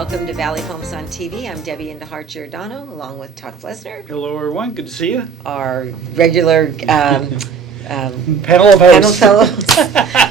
welcome to Valley Homes on TV. I'm Debbie Indahart Giordano, along with Todd Flesner, Hello, everyone. Good to see you. our regular Panel of panel hosts. fellows.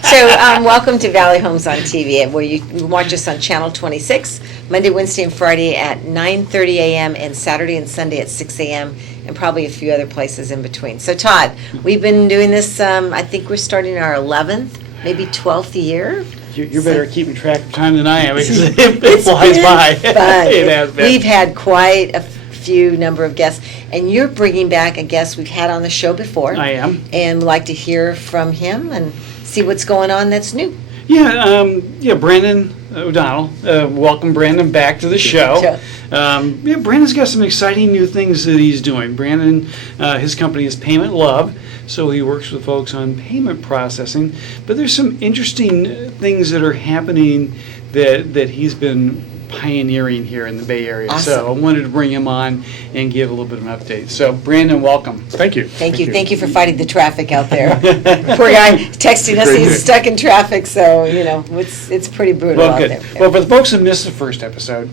So welcome to Valley Homes on TV, where you can watch us on Channel 26, Monday, Wednesday, and Friday at 9:30 a.m. and Saturday and Sunday at 6 a.m., and probably a few other places in between. So Todd, we've been doing this, I think we're starting our 11th, maybe 12th year. You're better at keeping track of time than I am because it flies by. It has been. We've had quite a few number of guests, and you're bringing back a guest we've had on the show before. I am. And we'd like to hear from him and see what's going on that's new. Yeah, Brandon O'Donnell. Welcome, Brandon, back to the show. Brandon's got some exciting new things that he's doing. Brandon, his company is Payment Love, so he works with folks on payment processing. But there's some interesting things that are happening that he's been pioneering here in the Bay Area. Awesome. So I wanted to bring him on and give a little bit of an update. So, Brandon, welcome. Thank you. Thank you for fighting the traffic out there. Poor guy texting us, Great he's day. stuck in traffic, so, it's pretty brutal Well, out good. there. Well, for the folks who missed the first episode,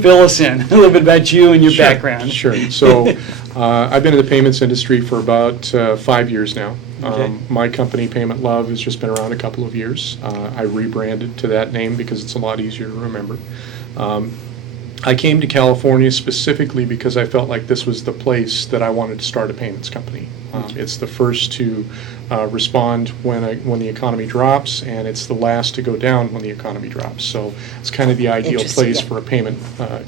fill us in a little bit about you and your Sure, background. Sure. So I've been in the payments industry for about 5 years now. Okay. My company, Payment Love, has just been around a couple of years. I rebranded to that name because it's a lot easier to remember. I came to California specifically because I felt like this was the place that I wanted to start a payments company. It's the first to respond when the economy drops, and it's the last to go down when the economy drops. So it's kind of the ideal Interesting, place yeah. for a payment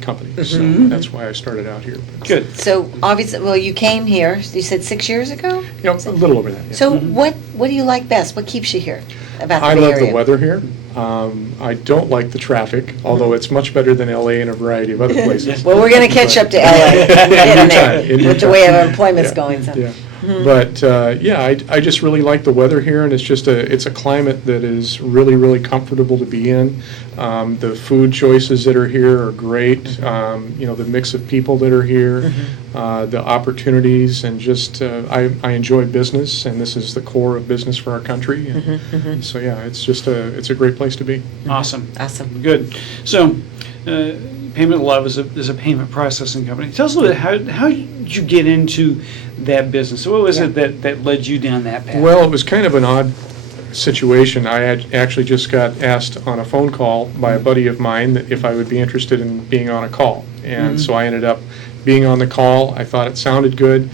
company. So that's why I started out here. Good. So, obviously, well, you came here, you said 6 years ago? You know, a little over that. Yeah. So, what do you like best? What keeps you here about the I Bay love Area? the weather here. I don't like the traffic, although it's much better than LA and a variety of other places. Well, we're going to catch up to LA In getting due there time, in due with the time. way our employment's Yeah, going. So. Yeah. But I just really like the weather here, and it's a climate that is really, really comfortable to be in. The food choices that are here are great. The mix of people that are here, the opportunities, and just I enjoy business, and this is the core of business for our country. And so yeah, it's a great place to be. Awesome. Awesome. Good. So, Payment Love is a payment processing company. Tell us a little bit, how did you get into that business? So what was it that led you down that path? Well, it was kind of an odd situation. I had actually just got asked on a phone call by a buddy of mine that if I would be interested in being on a call. And so I ended up being on the call. I thought it sounded good.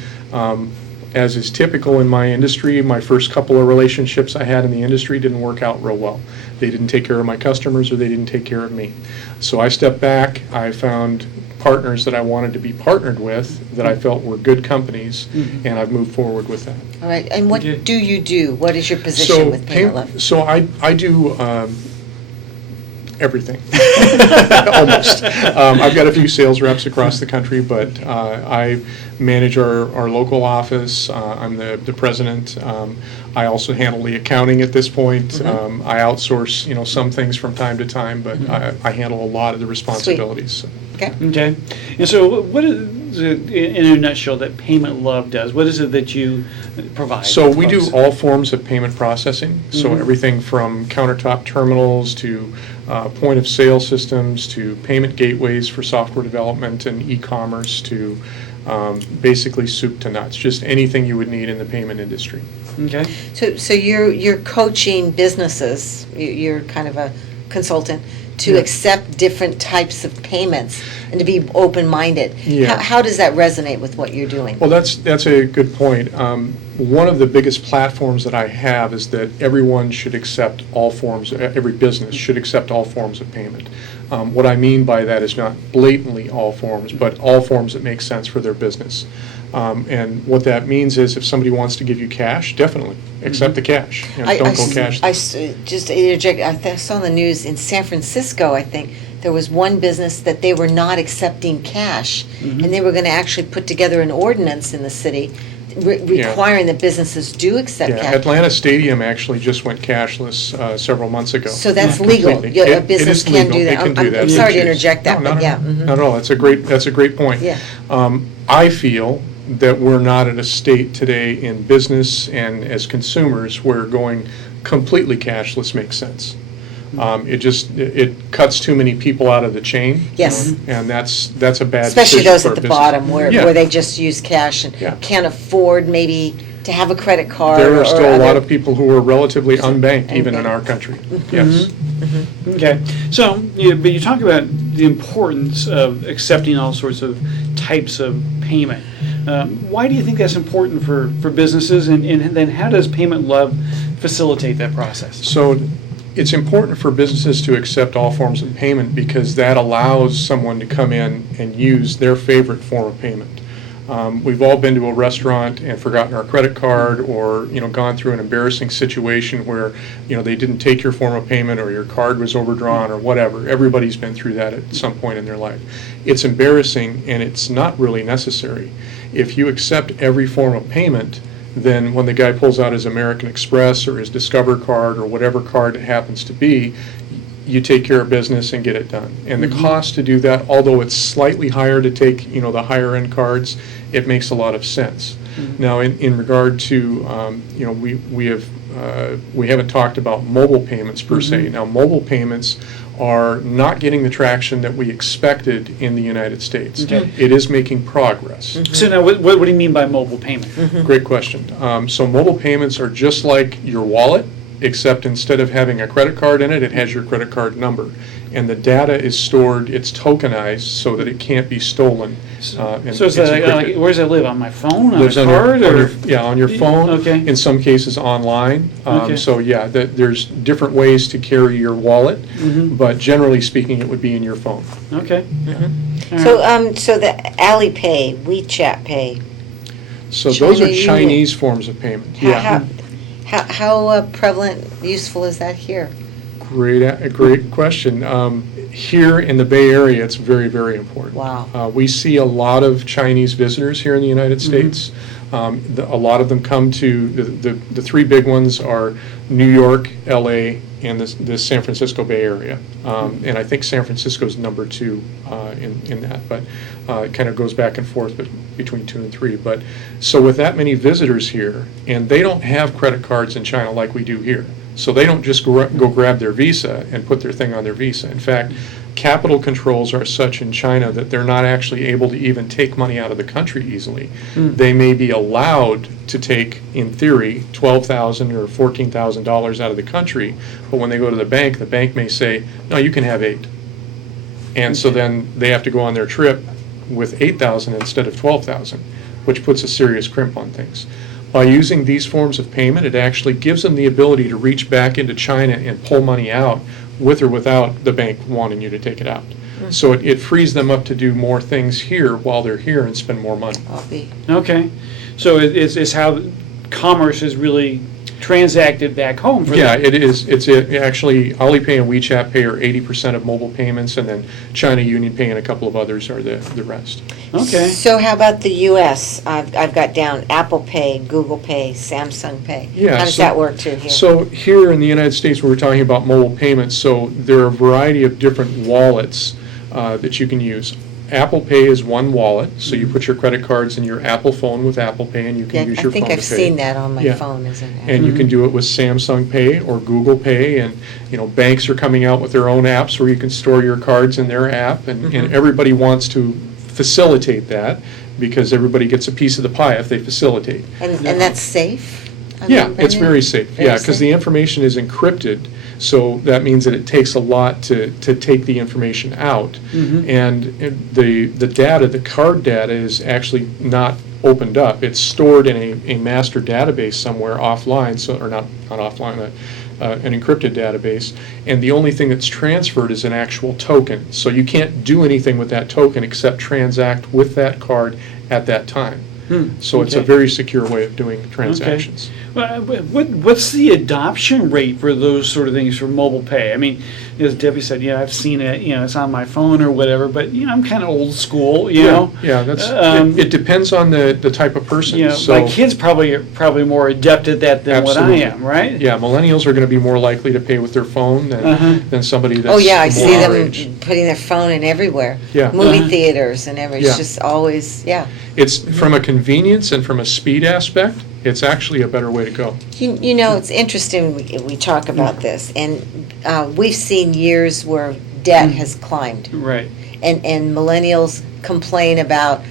As is typical in my industry, my first couple of relationships I had in the industry didn't work out real well. They didn't take care of my customers, or they didn't take care of me. So I stepped back. I found partners that I wanted to be partnered with that I felt were good companies, and I've moved forward with that. All right. And what Yeah. do you do? What is your position So, with Payment Love? so I do everything, almost. I've got a few sales reps across the country, but I manage our local office. I'm the president. I also handle the accounting at this point. I outsource, some things from time to time, but I handle a lot of the responsibilities. Okay. Okay. And so what is it, in a nutshell, that Payment Love does? What is it that you provide? So to we do folks? all forms of payment processing, so everything from countertop terminals to point of sale systems to payment gateways for software development and e-commerce to basically soup to nuts, just anything you would need in the payment industry. Okay. So you're coaching businesses. You're kind of a consultant to Yeah. accept different types of payments and to be open-minded. Yeah. How does that resonate with what you're doing? Well, that's a good point. One of the biggest platforms that I have is that everyone should accept all forms, every business should accept all forms of payment. What I mean by that is not blatantly all forms, but all forms that make sense for their business. And what that means is if somebody wants to give you cash, definitely accept the cash. Don't go cash. Just interject, I saw in the news in San Francisco, I think, there was one business that they were not accepting cash, and they were going to actually put together an ordinance in the city requiring that businesses do accept Yeah, cash. Atlanta Stadium actually just went cashless several months ago. So that's legal. Completely. A It business is can legal. do that. It can do that. I'm sorry to It is. interject that, No, but no, yeah. No, no, that's a great point. Yeah. I feel that we're not at a state today in business and as consumers where going completely cashless makes sense. It cuts too many people out of the chain. Yes. And that's a bad Especially decision those for at a the business. bottom where Yeah. where they just use cash and Yeah. can't afford maybe to have a credit card. There or are still a lot other- of people who are relatively unbanked, even in our country. Yes. Okay, so, but you talk about the importance of accepting all sorts of types of payment. Why do you think that's important for businesses, and then how does Payment Love facilitate that process? So it's important for businesses to accept all forms of payment because that allows someone to come in and use their favorite form of payment. We've all been to a restaurant and forgotten our credit card, or gone through an embarrassing situation where they didn't take your form of payment, or your card was overdrawn, or whatever. Everybody's been through that at some point in their life. It's embarrassing, and it's not really necessary. If you accept every form of payment, then when the guy pulls out his American Express or his Discover card or whatever card it happens to be, you take care of business and get it done. And the cost to do that, although it's slightly higher to take, the higher end cards, it makes a lot of sense. Now, in regard to, we haven't talked about mobile payments per se. Now, mobile payments are not getting the traction that we expected in the United States. Okay. It is making progress. So now, what do you mean by mobile payment? Great question. So mobile payments are just like your wallet, except instead of having a credit card in it, it has your credit card number. And the data is stored, it's tokenized so that it can't be stolen. And So is it's that, encrypted. where does that live, on my phone, on a Lives on card, your, or? yeah, on your phone. Okay. In some cases online. Okay. So yeah, there's different ways to carry your wallet, but generally speaking, it would be in your phone. Okay. All So, right. so the Alipay, WeChat Pay, So those are China, you- Chinese forms of payment. Yeah. how prevalent, useful is that here? Great question. Here in the Bay Area, it's very, very important. Wow. We see a lot of Chinese visitors here in the United States. A lot of them come to, the three big ones are New York, LA, and the San Francisco Bay Area. And I think San Francisco's number 2 in that, but it kind of goes back and forth between 2 and 3. But so with that many visitors here, and they don't have credit cards in China like we do here. So they don't just go grab their Visa and put their thing on their Visa. In fact, capital controls are such in China that they're not actually able to even take money out of the country easily. They may be allowed to take, in theory, $12,000 or $14,000 out of the country, but when they go to the bank may say, no, you can have 8. And so then they have to go on their trip with 8,000 instead of 12,000, which puts a serious crimp on things. By using these forms of payment, it actually gives them the ability to reach back into China and pull money out with or without the bank wanting you to take it out. So it frees them up to do more things here while they're here and spend more money. I'll be. Okay. So it's how commerce is really transacted back home for Yeah, them. it is. Actually, Alipay and WeChat Pay are 80% of mobile payments, and then China Union Pay and a couple of others are the rest. Okay. So how about the U.S.? I've got down Apple Pay, Google Pay, Samsung Pay. Yeah, How does so- that work too here? So here in the United States, we're talking about mobile payments, so there are a variety of different wallets that you can use. Apple Pay is one wallet, so you put your credit cards in your Apple phone with Apple Pay, and you Yeah, can use your I phone think to I've pay. seen that on my Yeah. phone as an app. And you can do it with Samsung Pay or Google Pay, and, banks are coming out with their own apps where you can store your cards in their app, and everybody wants to facilitate that, because everybody gets a piece of the pie if they facilitate. And that's safe? I Yeah, mean, it's Brendan? very safe, Very yeah, because safe? the information is encrypted, so that means that it takes a lot to take the information out. And the data, the card data, is actually not opened up. It's stored in a master database somewhere offline, or not offline, an encrypted database, and the only thing that's transferred is an actual token. So you can't do anything with that token except transact with that card at that time. So it's a Okay. very secure way of doing transactions. Well, what's the adoption rate for those sort of things for mobile pay? I mean, as Debbie said, yeah, I've seen it, it's on my phone or whatever, but, I'm kind of old school, you know? Yeah, that's, Um, it depends on the type of person. You know, So, my kids probably more adept at that than what I Absolutely. am, right? Yeah, millennials are going to be more likely to pay with their phone than somebody that's Oh, yeah, I more see our them age. putting their phone in everywhere. Yeah. Theaters and everything. It's Yeah. just always, yeah. It's from a convenience and from a speed aspect, it's actually a better way to go. You know, it's interesting, we talk about this, and we've seen years where debt has climbed. Right. And millennials complain about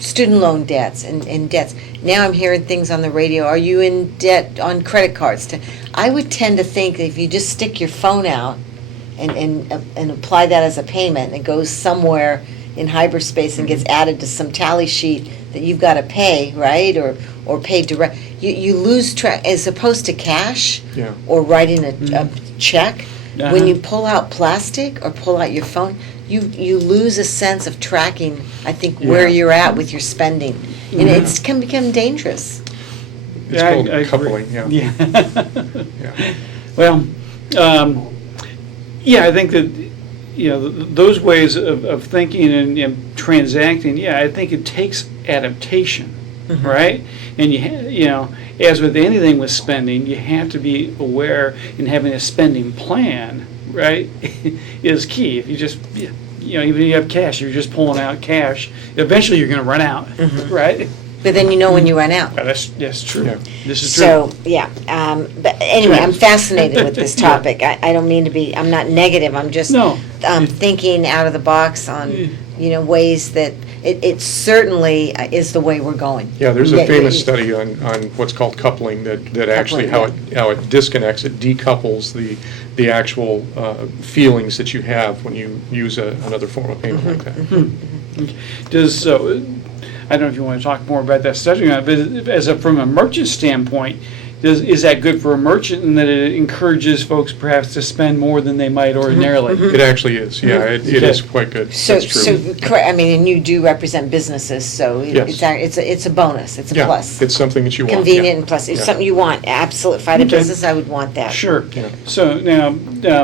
student loan debts and debts. Now I'm hearing things on the radio, are you in debt on credit cards? I would tend to think that if you just stick your phone out and apply that as a payment, it goes somewhere in cyberspace and gets added to some tally sheet that you've got to pay, right? Or pay direct. You lose track, as opposed to cash Yeah. or writing a check. Uh-huh. When you pull out plastic or pull out your phone, you lose a sense of tracking, I think, where Yeah. you're at with your spending. And it can become dangerous. It's Yeah, called I agree. coupling, yeah. Yeah. Well, yeah, I think that, those ways of thinking and transacting, yeah, I think it takes adaptation, right? And as with anything with spending, you have to be aware, and having a spending plan, right, is key. If you just, even if you have cash, you're just pulling out cash, eventually you're going to run out, right? But then you know when you run out. That's true. Yeah. This is true. So, yeah, but anyway, I'm fascinated with this Yeah. topic. I don't mean to be, I'm not negative, I'm just No. thinking out of the box on, ways that, it certainly is the way we're going. Yeah, there's a Yeah, famous yeah. study on what's called coupling that actually Coupling, how it disconnects, it decouples the actual feelings that you have when you use another form of payment like that. Does, I don't know if you want to talk more about that study or not, but from a merchant standpoint, is that good for a merchant in that it encourages folks perhaps to spend more than they might ordinarily? It actually is, yeah, it is quite good, So, that's true. correct, I mean, and you do represent businesses, so Yes. it's a bonus, it's a Yeah, plus. it's something that you want. Convenient yeah. and plus, it's Yeah. something you want, absolute, if I had a Okay. business, I would want that. Sure. Yeah. So now,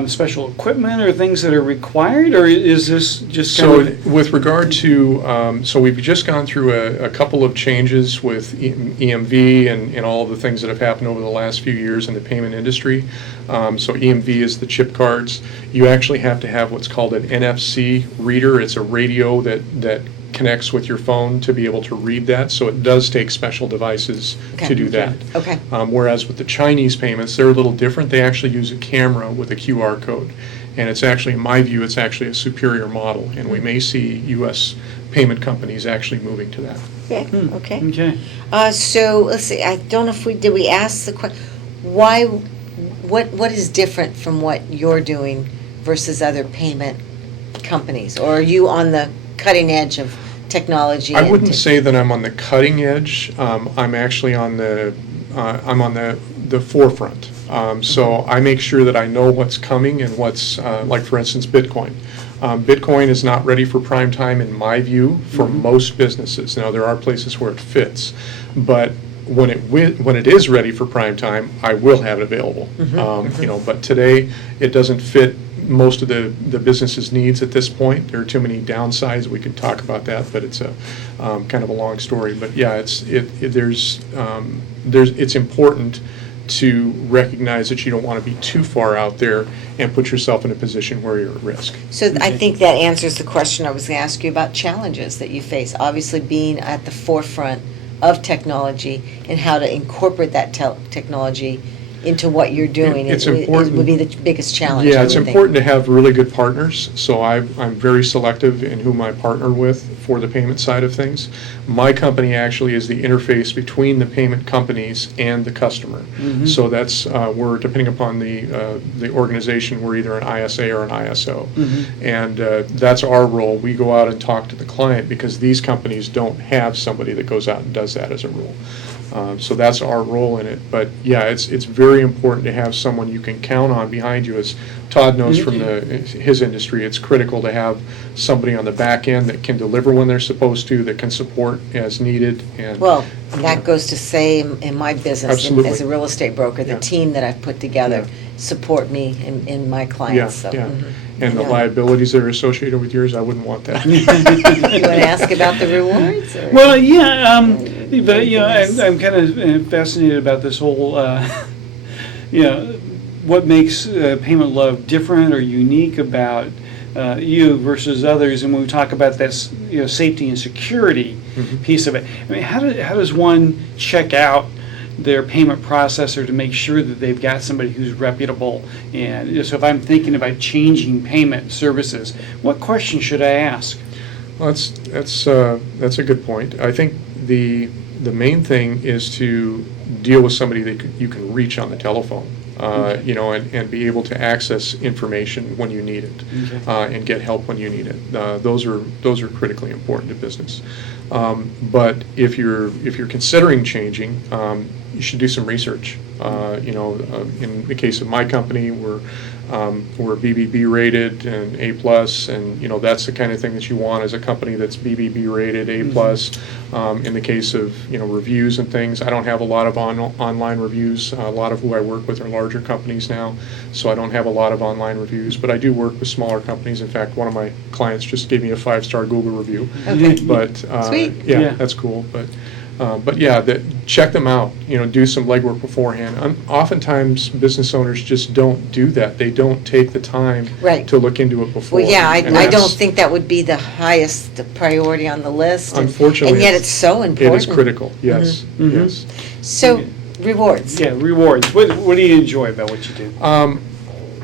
special equipment or things that are required, or is this just kind So of? with regard to, so we've just gone through a couple of changes with EMV and all of the things that have happened over the last few years in the payment industry. So EMV is the chip cards. You actually have to have what's called an NFC reader. It's a radio that connects with your phone to be able to read that. So it does take special devices Okay. to do that. Okay. Whereas with the Chinese payments, they're a little different. They actually use a camera with a QR code. And it's actually, in my view, it's actually a superior model. And we may see U.S. payment companies actually moving to that. Yeah, okay. Okay. So, let's see, I don't know if did we ask the question, what is different from what you're doing versus other payment companies? Or are you on the cutting edge of technology? I wouldn't say that I'm on the cutting edge. I'm actually on the forefront. So I make sure that I know what's coming and what's, like for instance, Bitcoin. Bitcoin is not ready for prime time in my view for most businesses. Now there are places where it fits, but when it is ready for prime time, I will have it available. But today it doesn't fit most of the business's needs at this point. There are too many downsides. We could talk about that, but it's a kind of a long story. But yeah, it's important to recognize that you don't want to be too far out there and put yourself in a position where you're at risk. So I think that answers the question I was going to ask you about challenges that you face. Obviously, being at the forefront of technology and how to incorporate that technology into what you're doing. It's it important. would be the biggest challenge. Yeah, I it's would think. important to have really good partners, so I'm very selective in whom I partner with for the payment side of things. My company actually is the interface between the payment companies and the customer. So that's, we're, depending upon the organization, we're either an ISA or an ISO. And that's our role. We go out and talk to the client because these companies don't have somebody that goes out and does that as a rule. So that's our role in it. But yeah, it's very important to have someone you can count on behind you. As Todd knows from his industry, it's critical to have somebody on the back end that can deliver when they're supposed to, that can support as needed. And Well, that goes to say in my business Absolutely. as a real estate broker, the Yeah. team that I've put together support me in my yeah, clients. So, yeah. mhm. And the Yeah. liabilities that are associated with yours, I wouldn't want that. You want to ask about the rewards? Or? Well, yeah, but I'm kind of fascinated about this whole, what makes Payment Love different or unique about you versus others, and when we talk about that, safety and security piece of it, I mean, how does one check out their payment processor to make sure that they've got somebody who's reputable? And so if I'm thinking about changing payment services, what question should I ask? Well, that's a good point. I think the main thing is to deal with somebody that you can reach on the telephone, and be able to access information when you need it, and get help when you need it. Those are critically important to business. But if you're considering changing, you should do some research. In the case of my company, we're BBB rated and A+, and that's the kind of thing that you want as a company that's BBB rated, A+. In the case of reviews and things, I don't have a lot of online reviews. A lot of who I work with are larger companies now, so I don't have a lot of online reviews. But I do work with smaller companies. In fact, one of my clients just gave me a 5-star Google review. Okay. But Sweet. Yeah, that's cool. But yeah, check them out. Do some legwork beforehand. Oftentimes, business owners just don't do that. They don't take the time Right. to look into it before. Well, yeah, And I don't that's- think that would be the highest priority on the list. Unfortunately, And yet it's so important. It is critical. Yes, yes. So, rewards. Yeah, rewards. What do you enjoy about what you do?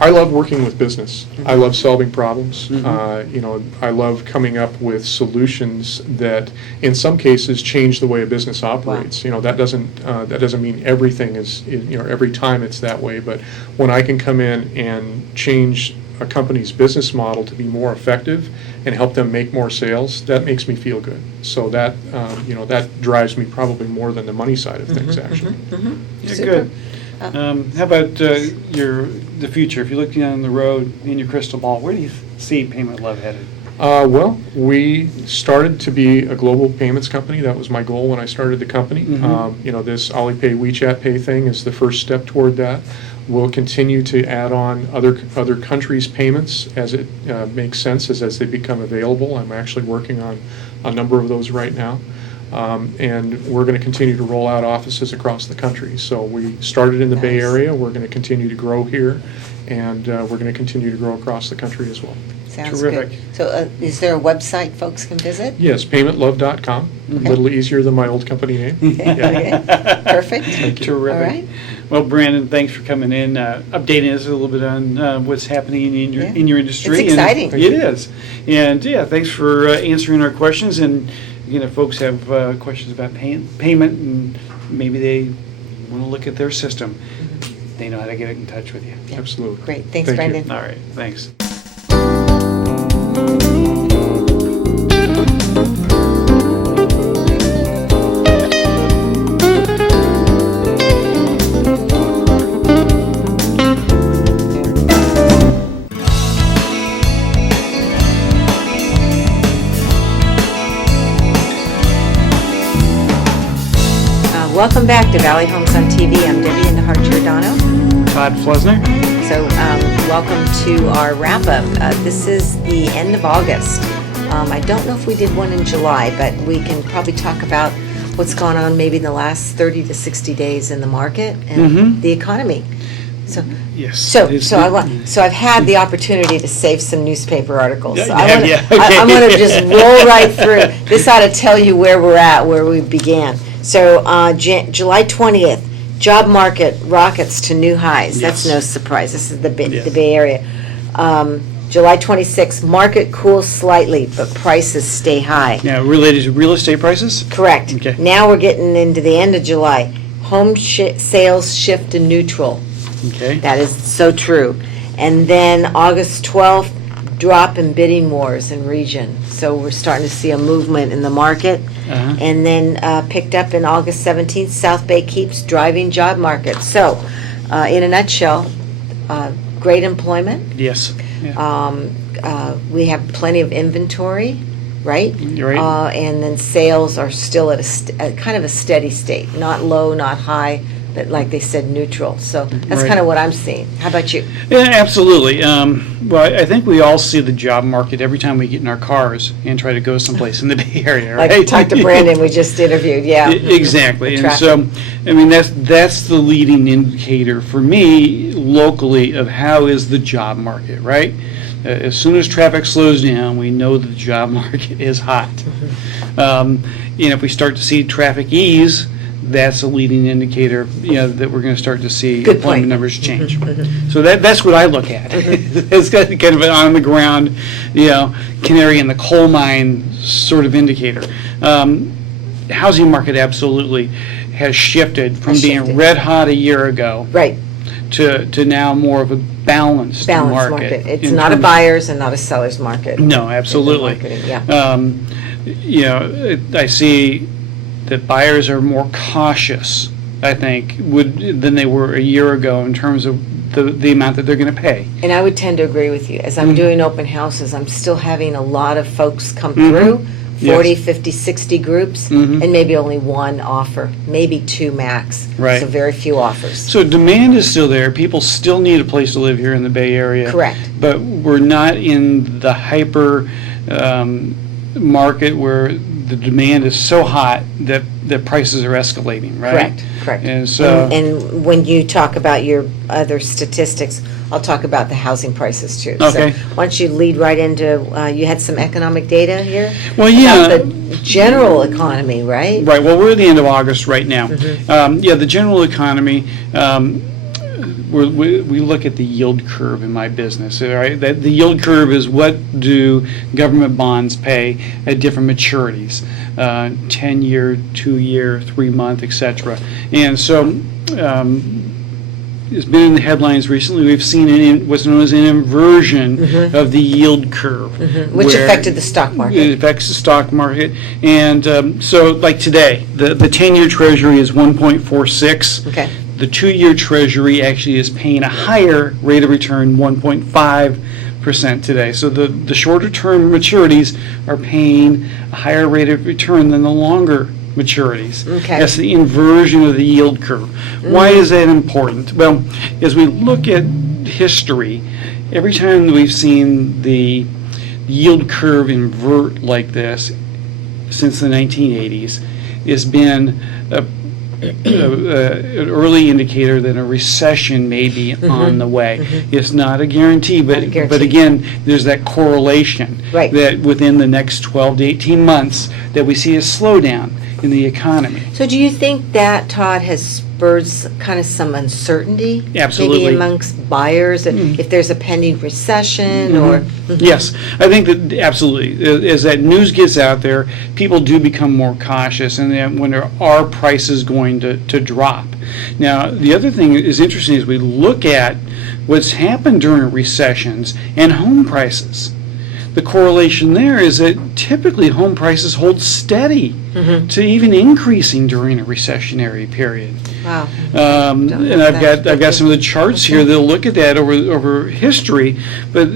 I love working with business. I love solving problems. I love coming up with solutions that, in some cases, change the way a business operates. That doesn't mean everything is, every time it's that way. But when I can come in and change a company's business model to be more effective and help them make more sales, that makes me feel good. So that drives me probably more than the money side of things, actually. Yeah, Super. good. How about the future? If you're looking down the road in your crystal ball, where do you see Payment Love headed? Well, we started to be a global payments company. That was my goal when I started the company. This Alipay, WeChat Pay thing is the first step toward that. We'll continue to add on other countries' payments as it makes sense, as they become available. I'm actually working on a number of those right now. And we're going to continue to roll out offices across the country. So we started in the Bay Nice. Area. We're going to continue to grow here, and we're going to continue to grow across the country as well. Sounds Terrific. good. So, is there a website folks can visit? Yes, paymentlove.com. A little easier than my old company name. Okay. Perfect. Terrific. All right. Well, Brandon, thanks for coming in, updating us a little bit on what's happening in your industry. It's exciting. And it is. And yeah, thanks for answering our questions. And again, if folks have questions about payment and maybe they want to look at their system, they know how to get in touch with you. Yeah. Absolutely. Great. Thanks, Thank you. Brendan. All right, thanks. Welcome back to Valley Homes on TV. I'm Debbie in the Hart Giordano. Todd Flesner. So, welcome to our wrap-up. This is the end of August. I don't know if we did one in July, but we can probably talk about what's gone on maybe in the last 30 to 60 days in the market and the economy. So, Yes. so It's I've had the opportunity to save some newspaper articles. So Yeah, yeah, okay. I'm going to just roll right through. This ought to tell you where we're at, where we began. So, July 20th, job market rockets to new highs. That's Yes. no surprise. This is the Yes. Bay Area. July 26th, market cools slightly, but prices stay high. Now, related to real estate prices? Correct. Okay. Now we're getting into the end of July. Home sales shift to neutral. Okay. That is so true. And then August 12th, drop in bidding wars in region. So we're starting to see a movement in the market. Uh-huh. And then picked up in August 17th, South Bay keeps driving job market. So, in a nutshell, great employment. Yes. Yeah. We have plenty of inventory, right? You're right. And then sales are still at a kind of a steady state, not low, not high, but like they said, neutral. So that's Right. kind of what I'm seeing. How about you? Yeah, absolutely. Well, I think we all see the job market every time we get in our cars and try to go someplace in the Bay Area, Like right? talk to Brandon, we just interviewed, yeah. Exactly. The And so, I mean, that's the leading indicator for me locally of how is the job market, right? As soon as traffic slows down, we know that the job market is hot. And if we start to see traffic ease, that's a leading indicator, that we're going to start to see Good employment point. numbers change. So that's what I look at. It's kind of an on the ground, canary in the coal mine sort of indicator. Housing market absolutely has shifted from Has being shifted. red hot a year ago Right, to now more of a balanced balanced market. It's not a buyer's and not a seller's market. No, absolutely. Marketing, yeah. I see that buyers are more cautious, I think, than they were a year ago in terms of the amount that they're going to pay. And I would tend to agree with you. As I'm Mm-hmm. doing open houses, I'm still having a lot of folks come through, 40, Yes. 50, 60 groups, Mhm. and maybe only one offer, maybe two max. Right. So very few offers. So demand is still there. People still need a place to live here in the Bay Area. Correct. But we're not in the hyper market where the demand is so hot that the prices are escalating, right? Correct. And so, And when you talk about your other statistics, I'll talk about the housing prices too. Okay. So why don't you lead right into, you had some economic data here? well, yeah. About the general economy, right? Right, well, we're at the end of August right now. Mm-hmm. The general economy, we look at the yield curve in my business, all right? The yield curve is what do government bonds pay at different maturities, 10-year, 2-year, 3-month, et cetera. And so it's been in the headlines recently. We've seen what's known as an inversion of the yield curve. Which where affected the stock market. It affects the stock market. And so like today, the 10-year Treasury is 1.46. Okay. The 2-year Treasury actually is paying a higher rate of return, 1.5% today. So the shorter term maturities are paying a higher rate of return than the longer maturities. Okay. That's the inversion of the yield curve. Why is that important? Well, as we look at history, every time that we've seen the yield curve invert like this since the 1980s, has been an early indicator that a recession may be on the way. It's not a guarantee, Not a but guarantee. again, there's that correlation. Right. That within the next 12 to 18 months, that we see a slowdown in the economy. So do you think that, Todd, has spurred kind of some uncertainty? Absolutely. Maybe amongst buyers, if there's a pending recession or? Yes, I think that absolutely. As that news gets out there, people do become more cautious, and then when there are prices going to drop. Now, the other thing is interesting is we look at what's happened during recessions and home prices. The correlation there is that typically home prices hold steady to even increasing during a recessionary period. Wow. And I've got some of the charts here that'll look at that over history, but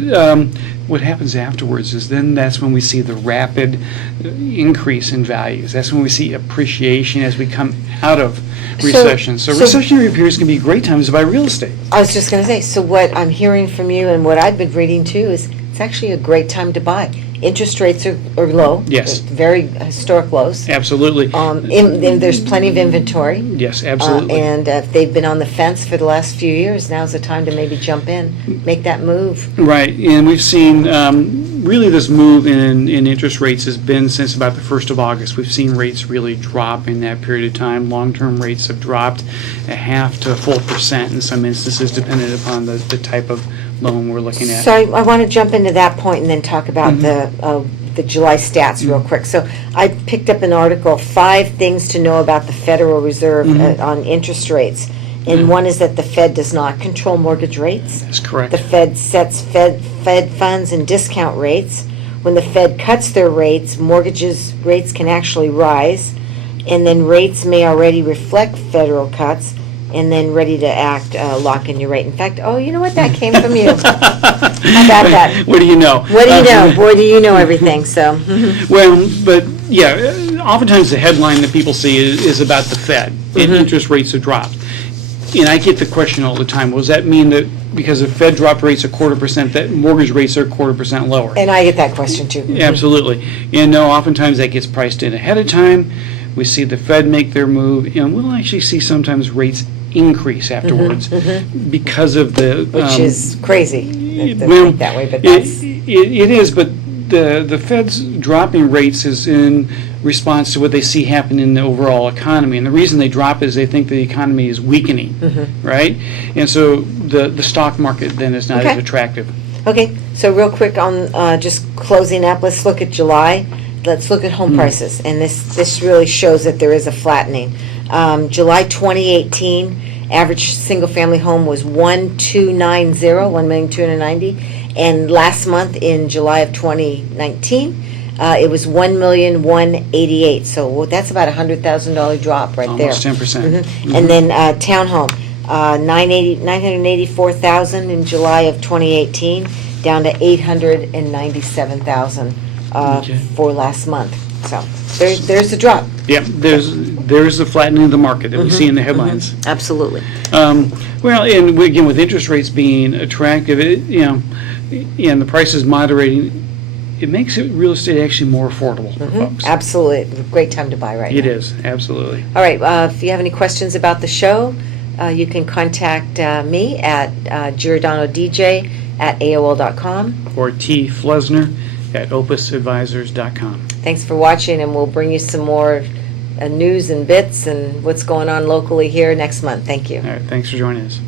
what happens afterwards is then that's when we see the rapid increase in values. That's when we see appreciation as we come out of recession. So recessionary periods can be great times to buy real estate. I was just going to say, so what I'm hearing from you and what I've been reading too is it's actually a great time to buy. Interest rates are low. Yes. Very historic lows. Absolutely. There's plenty of inventory. Yes, absolutely. And if they've been on the fence for the last few years, now's the time to maybe jump in, make that move. Right, and we've seen really this move in interest rates has been since about the 1st of August. We've seen rates really drop in that period of time. Long-term rates have dropped 0.5% to 1% in some instances, depending upon the type of loan we're looking at. So I want to jump into that point and then talk about the July stats real quick. So I picked up an article, 5 things to know about the Federal Reserve on interest rates. And one is that the Fed does not control mortgage rates. That's correct. The Fed sets Fed funds and discount rates. When the Fed cuts their rates, mortgages rates can actually rise. And then rates may already reflect federal cuts. And then ready to act, lock in your rate. In fact, oh, you know what? That came from you. How about that? What do you know? What do you know? Boy, do you know everything, so. Well, but yeah, oftentimes the headline that people see is about the Fed and interest rates have dropped. And I get the question all the time, well, does that mean that because the Fed dropped rates 0.25%, that mortgage rates are 0.25% lower? And I get that question too. Absolutely. And no, oftentimes that gets priced in ahead of time. We see the Fed make their move, and we'll actually see sometimes rates increase afterwards because of the Which is crazy. if they Well, think that way, but that's, It is, but the Fed's dropping rates is in response to what they see happen in the overall economy. And the reason they drop is they think the economy is weakening, right? And so the stock market then is not as Okay. attractive. okay, so real quick on, just closing up, let's look at July. Let's look at home prices, and this really shows that there is a flattening. July 2018, average single-family home was 1,290, 1,290,000, and last month in July of 2019, it was 1,188,000. So that's about a $100,000 drop right there. Almost 10%. And then townhome, 984,000 in July of 2018, down to 897,000 Okay. for last month. So there's the drop. Yeah, there's the flattening of the market that we see in the headlines. Absolutely. Well, and again, with interest rates being attractive, and the prices moderating, it makes real estate actually more affordable for folks. Absolutely. Great time to buy right now. It is, absolutely. All right, if you have any questions about the show, you can contact me at giordanodj@aol.com. Or T. Flesner at opusadvisors.com. Thanks for watching, and we'll bring you some more news and bits and what's going on locally here next month. Thank you. All right, thanks for joining us.